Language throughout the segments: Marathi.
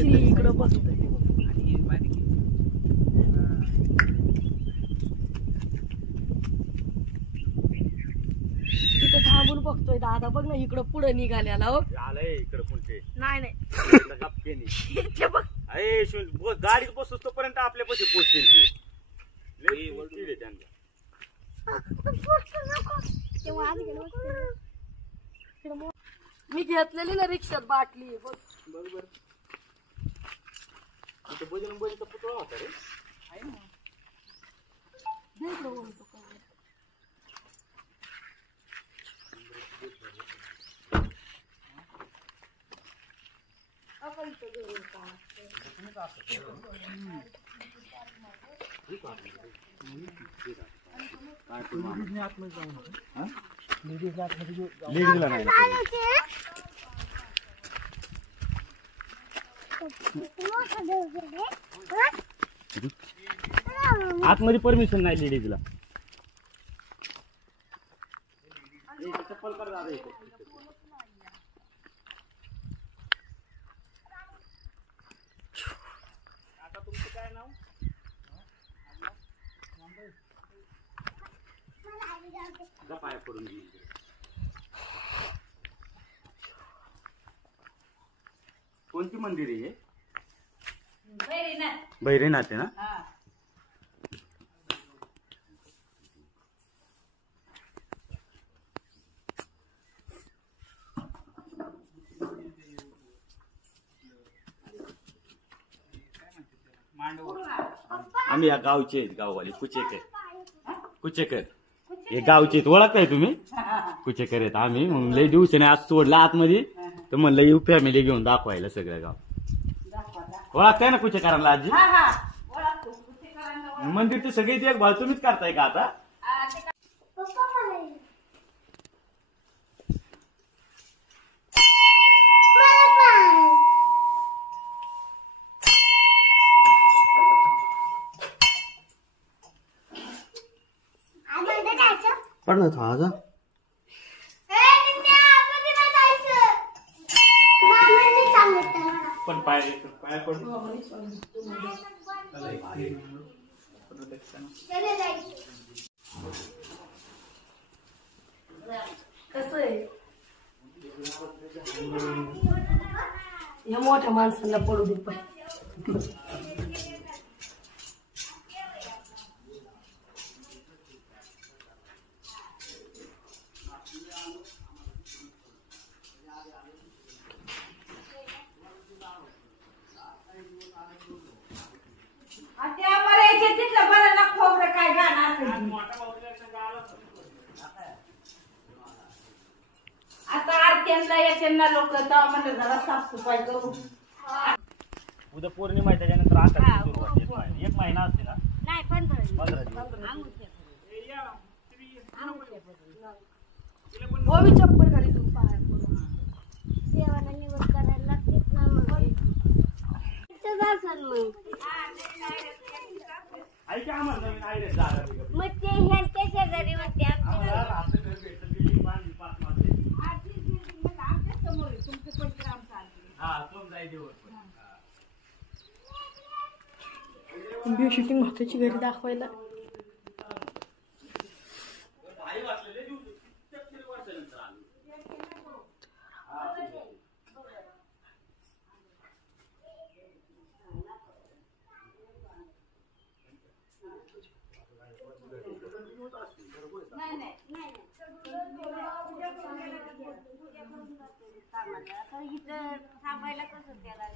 श्री इकडं बघतोय. इथं थांबून बघतोय दादा. बघ ना इकडं पुढे निघाल्याला. हो आलंय इकडं कोणते नाही नाही गपकेनी गाडीत बसतो तोपर्यंत आपल्या पैसे पोचतील ते त्यांना. मी घेतलेली ना रिक्षात बाटली. बघ बघ बर बजरंग बलीचा पुतळा होता रे. आहे ना आतमध्ये परमिशन नाही लेडीजला. चप्पल कर दादा. आता तुमचं काय नाव? पाया पडून कोणती मंदिर आहे हे? भैरीनाथ आहे ना. आम्ही या गावचे आहेत. गाववाले कुचेकर हे गावचे आहेत. ओळखताय तुम्ही? कुचेकर आहेत आम्ही. मग लय दिवसाने आज सोडला आतमध्ये तर म्हणलं येऊ फॅमिली घेऊन दाखवायला सगळं गाव. ओळखताय ना कुचेकरांना आजी? मंदिरचे सगळे देखभाल तुम्हीच करताय का आता? पढ़ना था आजा. पण पाय पडून कसं आहे या मोठ्या माणसांना पडू दे पाय. आता आरत्यांना याच्यांना लोक म्हणलं जरा साफसफाई करू. उद्या पौर्णिमा आहे त्याच्यानंतर आता सुरुवात. एक महिना असते ना. नाही 15 मी चप्पल घाली तू पाय पडून. देवाला निवड करायला लागतेच ना. मग मग ते ह्यांच्या शेजारी होते शूटिंग भाताची घरी दाखवायला. थांबायला कसं त्याला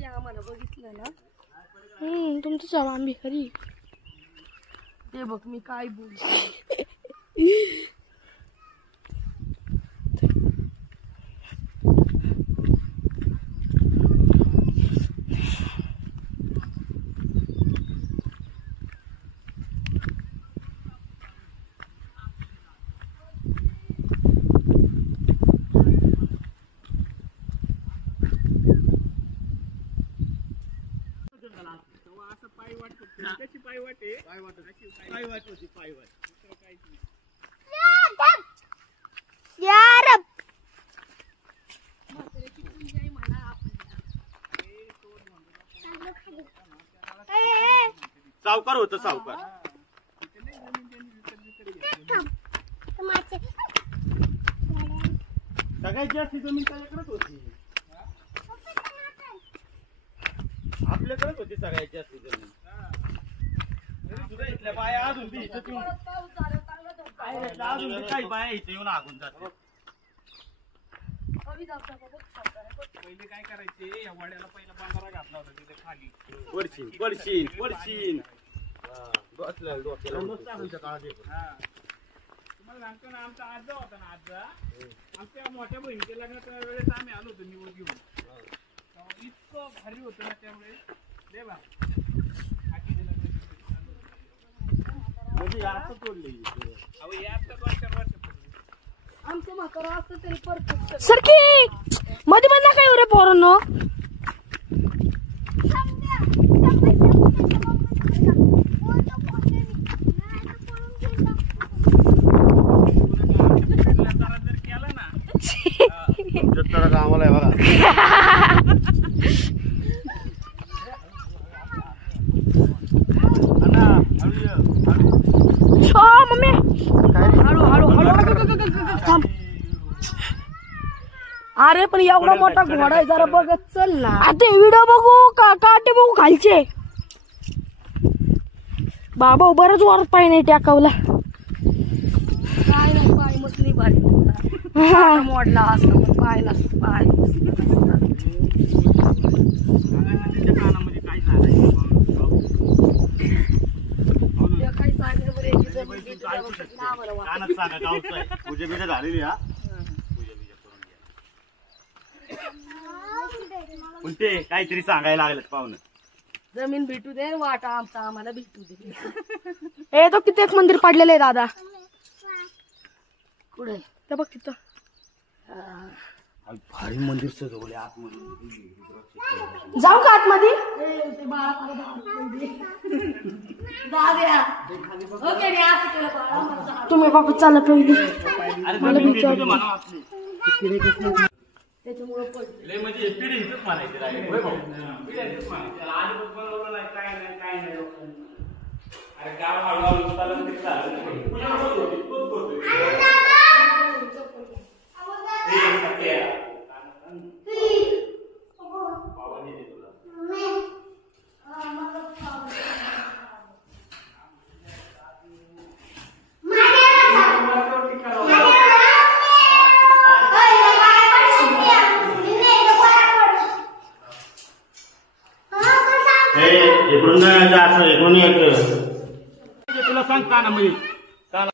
ती आम्हाला बघितलं ना तुमचं सवा आंबी खरी ते बघ मी काय बोलतो. सावकार होतं सावकार. सगळ्यात जास्त जमीन त्याच्याकडेच होती. आपल्याकडेच होती सगळ्यात जास्त जमीन. सुद्धा इथल्या बाया अजून बी इथं येऊन अजून बी काही बाया इथे येऊन आगून जातात. पहिले काय करायचे या वाड्याला पहिला बांधारा घातला होता तिथे खाली पडशील पडशील पडशील बसलं डोक्याला. तुम्हाला सांगतो ना आमचा आजा होता ना आजा आमच्या मोठ्या बहिणीच्या लग्नाच्या वेळेस आम्ही आलो होतो निवड घेऊन इतकं भारी होतं ना त्यामुळे दे बा म्हणजे आता तोडली. अहो या आता 2-4 वर्षापूर्वी आमचं म्हातारं असतं तरी परफेक्ट. सरकी मध्ये मध्ये काय रे पोरांनो जर केला ना आम्हाला आहे बघा. मम्मी हळू हळू हळू थांब. अरे पण एवढा मोठा घोडा आहे जरा बघत चल ना. आता व्हिडिओ बघू का काटे बघू खालचे बाबा बरंच वर पाय नाही टाकावला. काय नाही पाय मसली भारी मोडला असं पायला पाय कानामध्ये काय सांगायचं काही सांगितलं बरं याची जमीन कानात घेतली त्यावर आम्हाला वाटलं. सांगा गावचं आहे. पूजा बिजा झालेली हा. पूजा बिजा करून घ्या. पण ते काहीतरी सांगायला लागलं पाहुणं. जमीन भेटू दे वाटा आमचा आम्हाला भेटू दे. ए तो किती एक मंदिर पडलेलं आहे दादा कुठे ते बघ तिथं भारी मंदिर सजवले आतमध्ये. जाऊ का आतमध्ये तुम्ही बाबा चालत पहिली मला भीती वाटते. त्याच्यामुळे लय म्हणजे पिढींचंच म्हणायचं राहिले. होय भाऊ? पिढ्यांचंच म्हणायचं. त्याला आजूबाजू बनवलं नाही, काय नाही, काय नाही लोकांनी. अरे गाव हळूहळू चाललं तरी चाललं. पूजा होत होती, तोच करतोय. हे सत्या. बाबांनी दिलं तुला. इकडून जायचं इकडून यायचं. तुला सांग का ना म्हणजे का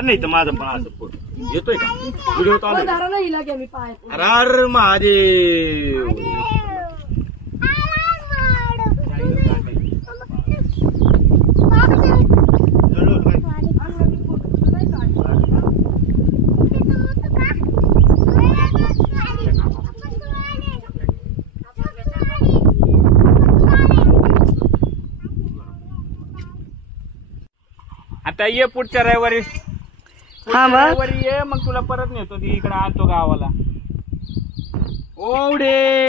नाही तर माझं पण असं फोट येतोय का व्हिडिओ चालू धरा नाही हिला घ्या मी पाय. अरे महादेव. आता ये पुढच्या रविवारी हा मग रविवारी ये मग तुला परत नेतो इकडे आणतो गावाला. ओढे